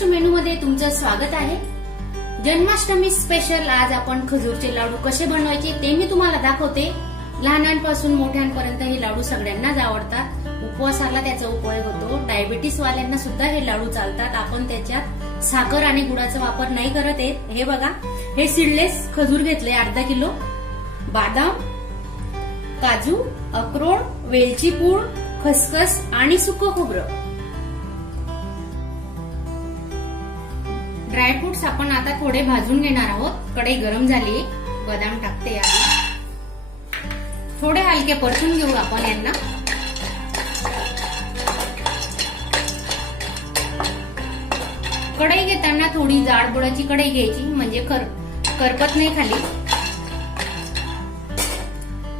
स्वादिष्ट मेनू मध्ये तुमचं स्वागत आहे. जन्माष्टमी स्पेशल आज आपण खजूरचे लाडू कसे बनवायचे ते मी तुम्हाला दाखवते. लहानांपासून मोठ्यांपर्यंत हे लाडू सगळ्यांनाच आवडतात. उपवासाला त्याचा उपयोग होतो. डायबिटीस वाल्यांना सुद्धा हे लाडू चालतात. आपण त्याच्यात साखर आणि गुळाचा वापर नाही करत येत हे बघा. हे सिडलेस खजूर घेतले अर्धा किलो. बादाम काजू अक्रोड वेलची पूड खसखस आणि सुकं खोबरं. ड्रायफ्रुट्स आपण आता थोडे भाजून घेणार आहोत. कढई गरम झाली. बदाम टाकते आधी. थोडे हलके परतून घेऊ आपण यांना. कढई घेताना थोडी जाडबुडाची कढई घ्यायची म्हणजे कर करपत नाही खाली.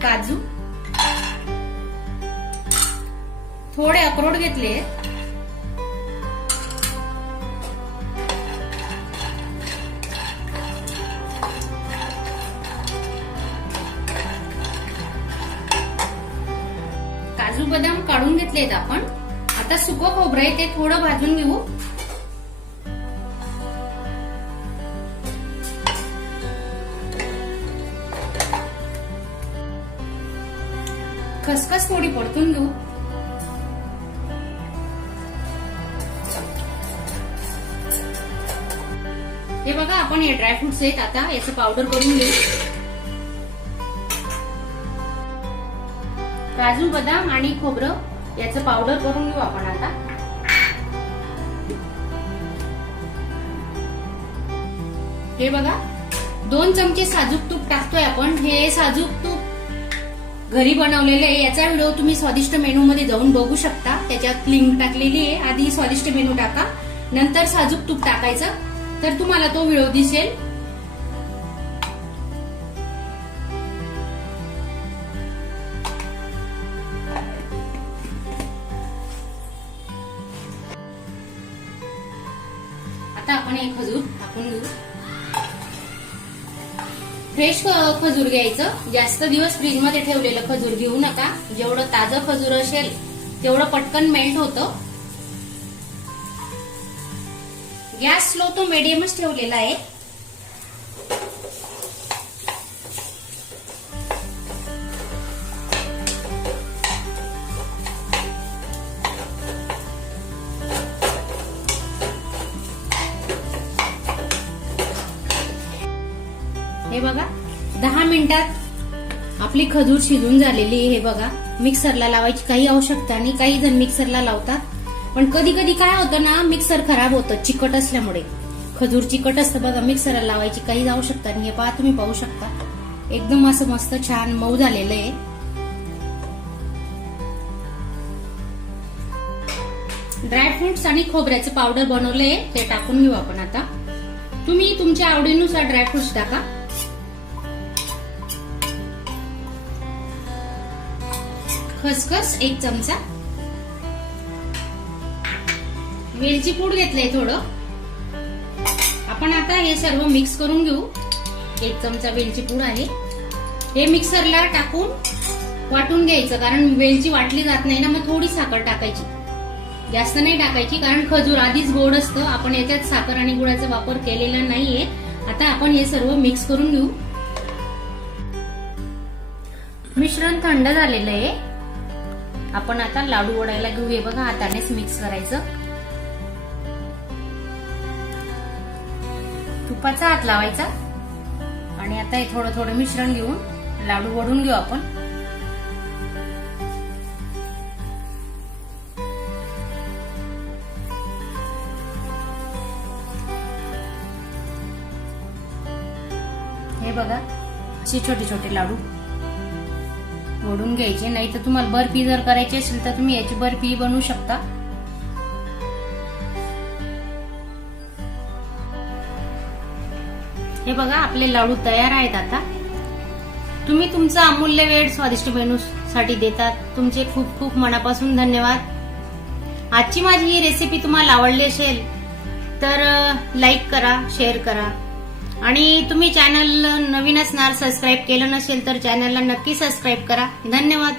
काजू. थोडे अक्रोड घेतले. काजू बदाम काढून घेतलेत आपण. आता सुकं खोबरं आहे ते थोडं भाजून घेऊ. खसखस थोडी परतून घेऊ. हे बघा आपण हे ड्रायफ्रुट्स आहेत आता याचं पावडर करून घेऊ. काजू बदाम आणि खोबरं. याचं पावडर करून घेऊ आपण आता. हे बघा दोन चमचे साजूक तूप टाकतोय आपण. हे साजूक तूप घरी बनवलेले आहे. याचा व्हिडिओ तुम्ही स्वादिष्ट मेनू मध्ये जाऊन बघू शकता. त्याच्यात लिंक टाकलेली आहे. आधी स्वादिष्ट मेनू टाका. नंतर साजूक तूप टाकायचं. तर तुम्हाला तो व्हिडिओ दिसेल. आता आपण हे खजूर टाकून घेऊ फ्रेश खजूर घ्यायचं. जास्त दिवस फ्रीजमध्ये ठेवलेलं खजूर घेऊ नका. जेवढं ताजं खजूर असेल तेवढं पटकन मेल्ट होतं. गॅस स्लो तो मिडियमच ठेवलेला आहे. बघा. दहा मिनिटात आपली खजूर शिजून झालेली आहे हे बघा. मिक्सरला लावायची काही आवश्यकता नाही. काही जण मिक्सरला लावतात. पण कधी कधी काय होतं ना मिक्सर खराब होतं चिकट असल्यामुळे. खजूर चिकट असतं बघा मिक्सरला लावायची काही आवश्यकता नाही. हे पहा तुम्ही पाहू शकता. एकदम असं मस्त छान मऊ झालेलं आहे. ड्रायफ्रुट्स आणि खोबऱ्याचं पावडर बनवलंय. ते टाकून घेऊ आपण आता. तुम्ही तुमच्या आवडीनुसार ड्रायफ्रुट्स टाका. खसखस एक चमचा. वेलची पूड घेतलंय थोडं. आपण आता हे सर्व मिक्स करून घेऊ. एक चमचा वेलची पूड आहे. हे मिक्सरला टाकून वाटून घ्यायचं कारण वेलची वाटली जात नाही ना मग थोडी साखर टाकायची. जास्त नाही टाकायची कारण खजूर आधीच गोड असतं. आपण याच्यात साखर आणि गुळाचा वापर केलेला नाहीये. आता आपण हे सर्व मिक्स करून घेऊ. मिश्रण थंड झालेलं आहे. आपण आता लाडू वडायला घेऊ हे बघा हातानेच मिक्स करायचं. तुपाचा हात लावायचा. आणि आता हे थोडं थोडं मिश्रण घेऊन लाडू वडून घेऊ आपण. हे बघा असे छोटे छोटे लाडू. ओढून घ्यायचे. नाही तर तुम्हाला बर्फी जर करायची असेल तर तुम्ही याची बर्फी बनवू शकता. हे बघा आपले लाडू तयार आहेत आता. तुम्ही तुमचा अमूल्य वेळ स्वादिष्ट मेनू साठी देतात. तुमचे खूप खूप मनापासून धन्यवाद. आजची माझी ही रेसिपी तुम्हाला आवडली असेल तर लाईक करा शेअर करा. आणि तुम्ही चॅनल नवीन असणार सबस्क्राईब केलं नसेल तर चॅनलला नक्की सबस्क्राईब करा. धन्यवाद.